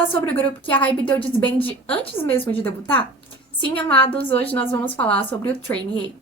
falar sobre o grupo que a Hybe deu disband antes mesmo de debutar? Sim, amados, hoje nós vamos falar sobre o Trainee.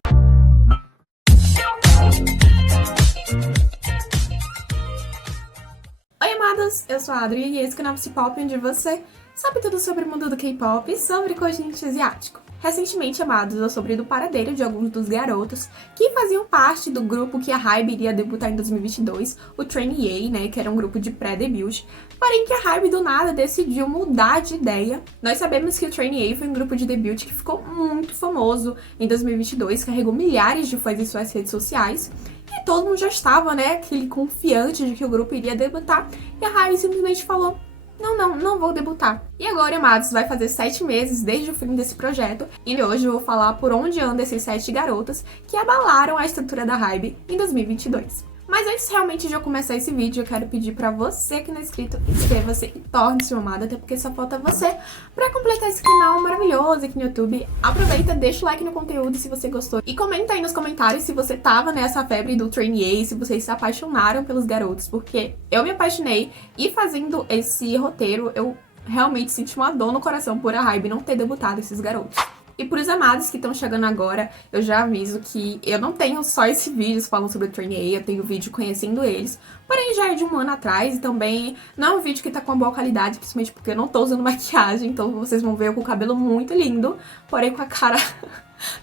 Oi, amados, eu sou a Adri e esse canal Psipop, onde você sabe tudo sobre o mundo do K-pop e sobre continente asiático. Recentemente, amados, eu soube do paradeiro de alguns dos garotos que faziam parte do grupo que a Hybe iria debutar em 2022, o Trainee, né, que era um grupo de pré-debut, porém que a Hybe do nada decidiu mudar de ideia. Nós sabemos que o Trainee foi um grupo de debut que ficou muito famoso em 2022, carregou milhares de fãs em suas redes sociais, e todo mundo já estava, né, aquele confiante de que o grupo iria debutar, e a Hybe simplesmente falou: não vou debutar. E agora, amados, vai fazer 7 meses desde o fim desse projeto, e hoje eu vou falar por onde andam esses 7 garotos que abalaram a estrutura da Hybe em 2022. Mas antes realmente de eu começar esse vídeo, eu quero pedir pra você que não é inscrito, inscreva-se e torne-se um amado, até porque só falta você pra completar esse canal maravilhoso aqui no YouTube. Aproveita, deixa o like no conteúdo se você gostou e comenta aí nos comentários se você tava nessa febre do Trainee, se vocês se apaixonaram pelos garotos, porque eu me apaixonei e fazendo esse roteiro eu realmente senti uma dor no coração por a Hybe não ter debutado esses garotos. E para os amados que estão chegando agora, eu já aviso que eu não tenho só esse vídeo falando sobre o Trainee, eu tenho vídeo conhecendo eles, porém já é de um ano atrás e também não é um vídeo que tá com uma boa qualidade, principalmente porque eu não tô usando maquiagem, então vocês vão ver eu com o cabelo muito lindo, porém com a cara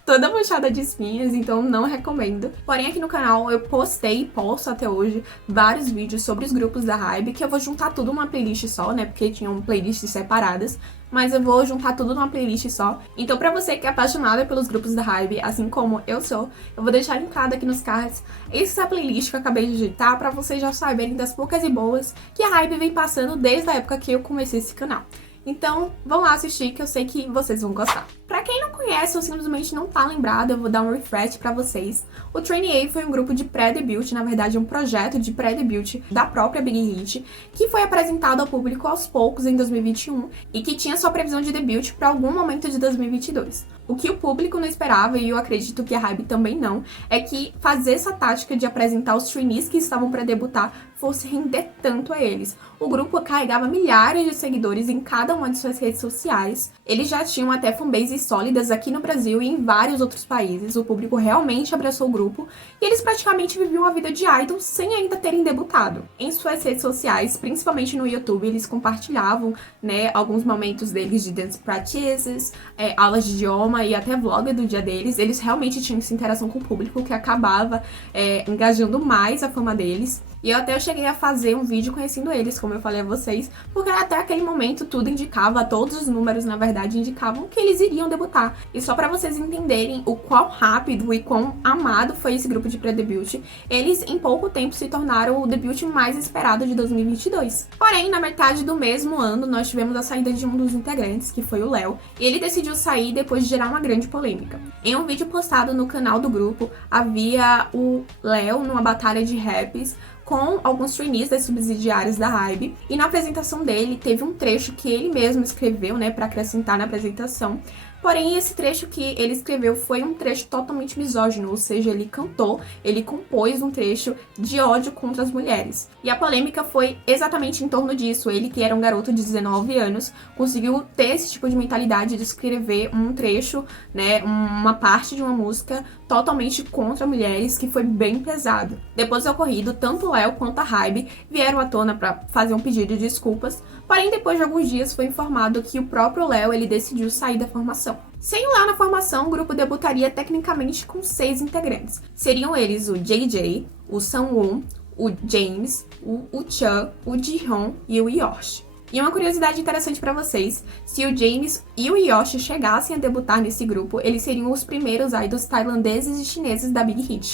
toda manchada de espinhas, então não recomendo. Porém, aqui no canal eu postei e posto até hoje vários vídeos sobre os grupos da Hybe, que eu vou juntar tudo numa playlist só, né, porque tinham playlists separadas, mas eu vou juntar tudo numa playlist só. Então, pra você que é apaixonada pelos grupos da Hybe, assim como eu sou, eu vou deixar linkado aqui nos cards essa playlist que eu acabei de digitar, pra vocês já saberem das poucas e boas que a Hybe vem passando desde a época que eu comecei esse canal. Então, vão lá assistir que eu sei que vocês vão gostar. Pra quem não conhece ou simplesmente não tá lembrado, eu vou dar um refresh pra vocês. O Trainee foi um grupo de pré-debut, na verdade um projeto de pré-debut da própria Big Hit, que foi apresentado ao público aos poucos em 2021 e que tinha sua previsão de debut para algum momento de 2022. O que o público não esperava, e eu acredito que a Hybe também não, é que fazer essa tática de apresentar os trainees que estavam para debutar fosse render tanto a eles. O grupo carregava milhares de seguidores em cada uma de suas redes sociais. Eles já tinham até fanbases sólidas aqui no Brasil e em vários outros países. O público realmente abraçou o grupo e eles praticamente viviam a vida de idol sem ainda terem debutado. Em suas redes sociais, principalmente no YouTube, eles compartilhavam, né, alguns momentos deles de dance practices, aulas de idioma e até vlog do dia deles. Eles realmente tinham essa interação com o público que acabava engajando mais a fama deles. E eu cheguei a fazer um vídeo conhecendo eles, como eu falei a vocês, porque até aquele momento tudo indicava, todos os números na verdade indicavam que eles iriam debutar. E só pra vocês entenderem o quão rápido e quão amado foi esse grupo de pré-debut, eles em pouco tempo se tornaram o debut mais esperado de 2022. Porém, na metade do mesmo ano, nós tivemos a saída de um dos integrantes, que foi o Léo, e ele decidiu sair depois de gerar uma grande polêmica. Em um vídeo postado no canal do grupo, havia o Léo numa batalha de raps com alguns trainees das subsidiárias da Hybe, e na apresentação dele teve um trecho que ele mesmo escreveu, né, para acrescentar na apresentação. Porém, esse trecho que ele escreveu foi um trecho totalmente misógino, ou seja, ele compôs um trecho de ódio contra as mulheres. E a polêmica foi exatamente em torno disso. Ele, que era um garoto de 19 anos, conseguiu ter esse tipo de mentalidade de escrever um trecho, né, uma parte de uma música totalmente contra mulheres, que foi bem pesado. Depois do ocorrido, tanto o Léo quanto a Hybe vieram à tona para fazer um pedido de desculpas, porém depois de alguns dias foi informado que o próprio Léo ele decidiu sair da formação. Sem o Léo na formação, o grupo debutaria tecnicamente com 6 integrantes. Seriam eles o JJ, o Sangwon, o James, o Chan, o Jihyun e o Yoshi. E uma curiosidade interessante pra vocês, se o James e o Yoshi chegassem a debutar nesse grupo, eles seriam os primeiros idols tailandeses e chineses da Big Hit.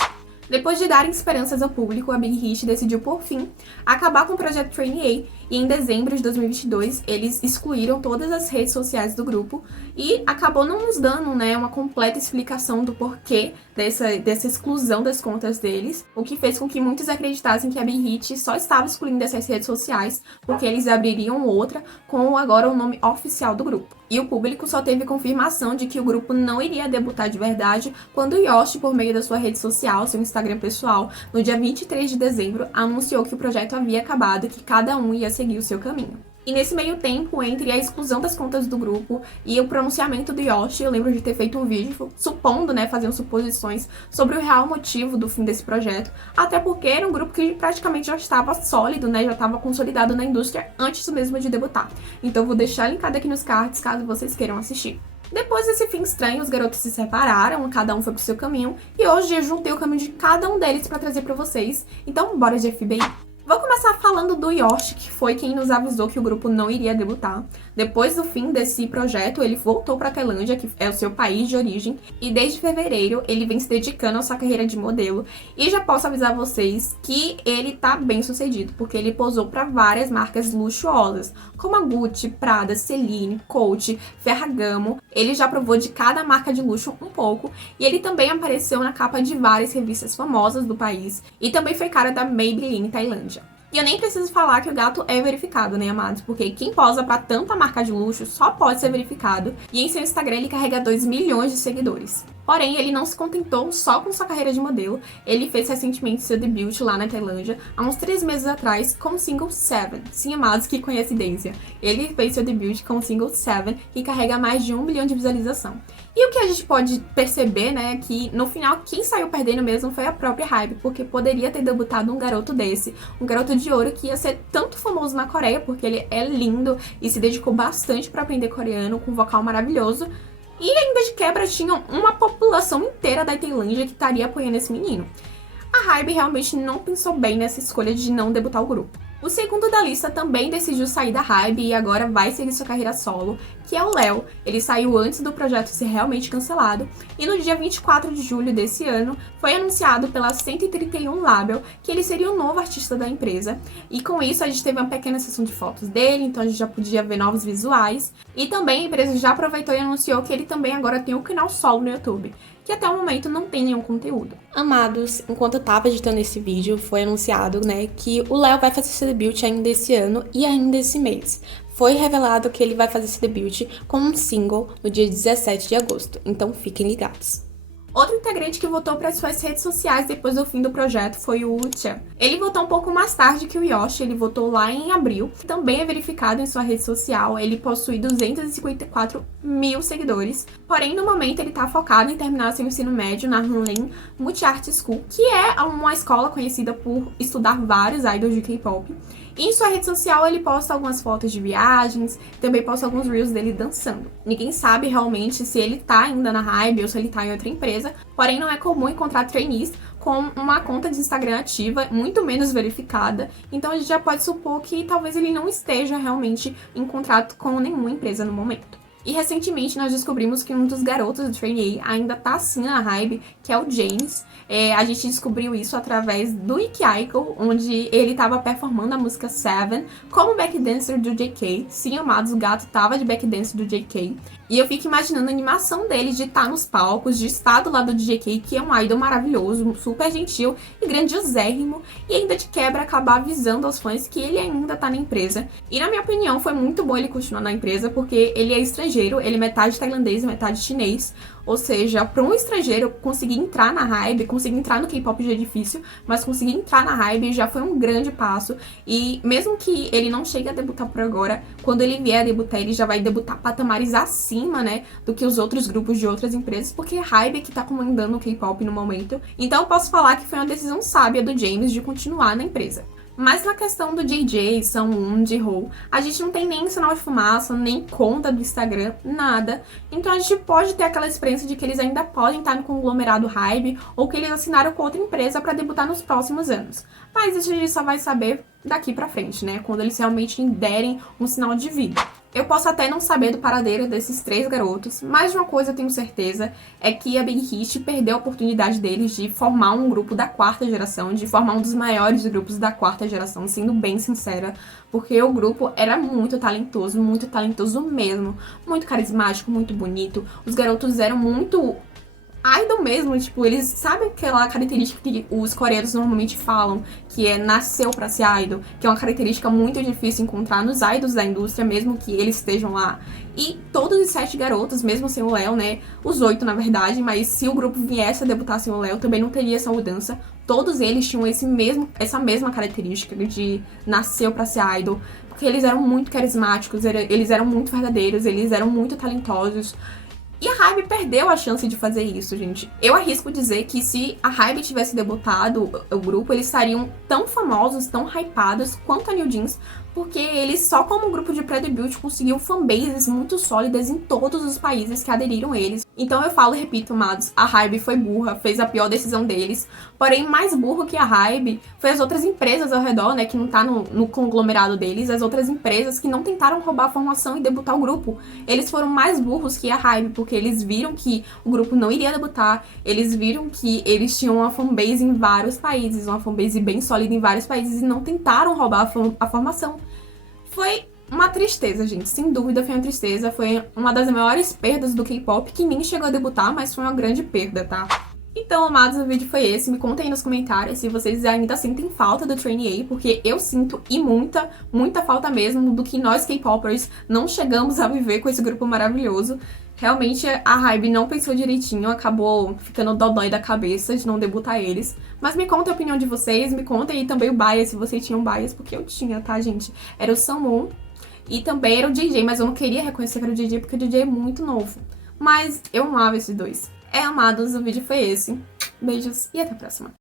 Depois de darem esperanças ao público, a Big Hit decidiu, por fim, acabar com o projeto Trainee, e em dezembro de 2022 eles excluíram todas as redes sociais do grupo e acabou não nos dando, né, uma completa explicação do porquê dessa exclusão das contas deles, o que fez com que muitos acreditassem que a Big Hit só estava excluindo essas redes sociais porque eles abririam outra com agora o nome oficial do grupo. E o público só teve confirmação de que o grupo não iria debutar de verdade quando o Yoshi, por meio da sua rede social, seu Instagram pessoal, no dia 23 de dezembro, anunciou que o projeto havia acabado e que cada um ia seguir o seu caminho. E nesse meio tempo, entre a exclusão das contas do grupo e o pronunciamento do Yoshi, eu lembro de ter feito um vídeo supondo, né, fazendo suposições sobre o real motivo do fim desse projeto, até porque era um grupo que praticamente já estava sólido, né, já estava consolidado na indústria antes mesmo de debutar. Então vou deixar linkado aqui nos cards caso vocês queiram assistir. Depois desse fim estranho, os garotos se separaram, cada um foi pro seu caminho, e hoje eu juntei o caminho de cada um deles pra trazer pra vocês. Então bora de FBI. Vou começar falando do Yoshi, que foi quem nos avisou que o grupo não iria debutar. Depois do fim desse projeto, ele voltou para a Tailândia, que é o seu país de origem, e desde fevereiro ele vem se dedicando à sua carreira de modelo. E já posso avisar vocês que ele tá bem sucedido, porque ele posou para várias marcas luxuosas, como a Gucci, Prada, Celine, Coach, Ferragamo. Ele já provou de cada marca de luxo um pouco, e ele também apareceu na capa de várias revistas famosas do país, e também foi cara da Maybelline Tailândia. E eu nem preciso falar que o gato é verificado, né, amados? Porque quem posa pra tanta marca de luxo só pode ser verificado. E em seu Instagram ele carrega 2 milhões de seguidores. Porém, ele não se contentou só com sua carreira de modelo. Ele fez recentemente seu debut lá na Tailândia, há uns 3 meses atrás, com o single Seven. Sim, amados, que coincidência. Ele fez seu debut com o single Seven, que carrega mais de 1 milhão de visualização. E o que a gente pode perceber, né, é que no final quem saiu perdendo mesmo foi a própria Hybe, porque poderia ter debutado um garoto desse, um garoto de ouro que ia ser tanto famoso na Coreia, porque ele é lindo e se dedicou bastante para aprender coreano, com um vocal maravilhoso. E ainda de quebra tinham uma população inteira da Tailândia que estaria apoiando esse menino. A Hybe realmente não pensou bem nessa escolha de não debutar o grupo. O segundo da lista também decidiu sair da Hybe e agora vai seguir sua carreira solo, que é o Léo. Ele saiu antes do projeto ser realmente cancelado e no dia 24 de julho desse ano foi anunciado pela 131 Label que ele seria o novo artista da empresa. E com isso a gente teve uma pequena sessão de fotos dele, então a gente já podia ver novos visuais. E também a empresa já aproveitou e anunciou que ele também agora tem um canal solo no YouTube, que até o momento não tem nenhum conteúdo. Amados, enquanto eu tava editando esse vídeo, foi anunciado, né, que o Léo vai fazer seu debut ainda esse ano e ainda esse mês. Foi revelado que ele vai fazer esse debut como um single no dia 17 de agosto, então fiquem ligados. Outro integrante que voltou para suas redes sociais depois do fim do projeto foi o Chan. Ele voltou um pouco mais tarde que o Yoshi, ele voltou lá em abril. Também é verificado em sua rede social, ele possui 254 mil seguidores. Porém, no momento, ele tá focado em terminar seu ensino médio na Hanlin Multi-Art School, que é uma escola conhecida por estudar vários idols de K-pop. E em sua rede social ele posta algumas fotos de viagens, também posta alguns reels dele dançando. Ninguém sabe realmente se ele tá ainda na Hybe ou se ele tá em outra empresa, porém não é comum encontrar trainees com uma conta de Instagram ativa, muito menos verificada, então a gente já pode supor que talvez ele não esteja realmente em contrato com nenhuma empresa no momento. E recentemente nós descobrimos que um dos garotos do trainee ainda tá assim na Hybe, que é o James. A gente descobriu isso através do Ikki-iKle, onde ele tava performando a música Seven como backdancer do JK. Sim, amados, o gato tava de backdancer do JK. E eu fico imaginando a animação dele de estar nos palcos, de estar do lado do JK, que é um idol maravilhoso, super gentil e grandiosérrimo, e ainda de quebra acabar avisando aos fãs que ele ainda tá na empresa. E na minha opinião foi muito bom ele continuar na empresa, porque ele é estrangeiro, ele é metade tailandês e metade chinês. Ou seja, para um estrangeiro conseguir entrar na Hybe, conseguir entrar no K-pop já é difícil, mas conseguir entrar na Hybe já foi um grande passo. E mesmo que ele não chegue a debutar por agora, quando ele vier a debutar, ele já vai debutar patamares acima, né, do que os outros grupos de outras empresas, porque a Hybe é que tá comandando o K-pop no momento. Então eu posso falar que foi uma decisão sábia do James de continuar na empresa. Mas na questão do JJ, Sungwoon, Jihyo, a gente não tem nem sinal de fumaça, nem conta do Instagram, nada. Então a gente pode ter aquela experiência de que eles ainda podem estar no conglomerado Hybe ou que eles assinaram com outra empresa para debutar nos próximos anos. Mas isso a gente só vai saber daqui pra frente, né? Quando eles realmente derem um sinal de vida. Eu posso até não saber do paradeiro desses 3 garotos, mas de uma coisa eu tenho certeza, é que a Big Hit perdeu a oportunidade deles de formar um grupo da 4ª geração, de formar um dos maiores grupos da 4ª geração, sendo bem sincera, porque o grupo era muito talentoso mesmo, muito carismático, muito bonito, os garotos eram muito idol mesmo, tipo, eles sabem aquela característica que os coreanos normalmente falam, que é nasceu pra ser idol, que é uma característica muito difícil encontrar nos idols da indústria, mesmo que eles estejam lá. E todos os 7 garotos, mesmo sem o Léo, né, os 8 na verdade, mas se o grupo viesse a debutar sem o Léo, também não teria essa mudança. Todos eles tinham essa mesma característica de nasceu pra ser idol, porque eles eram muito carismáticos, eles eram muito verdadeiros, eles eram muito talentosos. E a Hybe perdeu a chance de fazer isso, gente. Eu arrisco dizer que se a Hybe tivesse debutado o grupo, eles estariam tão famosos, tão hypados quanto a New Jeans, porque eles só como grupo de pré-debut conseguiam fanbases muito sólidas em todos os países que aderiram eles. Então eu falo e repito, amados, a Hybe foi burra, fez a pior decisão deles. Porém, mais burro que a Hybe foi as outras empresas ao redor, né, que não tá no conglomerado deles, as outras empresas que não tentaram roubar a formação e debutar o grupo. Eles foram mais burros que a Hybe, porque eles viram que o grupo não iria debutar, eles viram que eles tinham uma fanbase em vários países, uma fanbase bem sólida em vários países e não tentaram roubar a formação. Foi uma tristeza, gente. Sem dúvida foi uma tristeza. Foi uma das maiores perdas do K-pop, que nem chegou a debutar, mas foi uma grande perda, tá? Então, amados, o vídeo foi esse. Me contem aí nos comentários se vocês ainda sentem falta do Trainee, porque eu sinto e muita, muita falta mesmo do que nós K-popers não chegamos a viver com esse grupo maravilhoso. Realmente a Hybe não pensou direitinho, acabou ficando dodói da cabeça de não debutar eles. Mas me contem a opinião de vocês, me contem aí também o bias, se vocês tinham bias, porque eu tinha, tá, gente? Era o Samwon e também era o JJ, mas eu não queria reconhecer que era o JJ porque o JJ é muito novo. Mas eu amava esses dois. Amados, o vídeo foi esse. Beijos e até a próxima.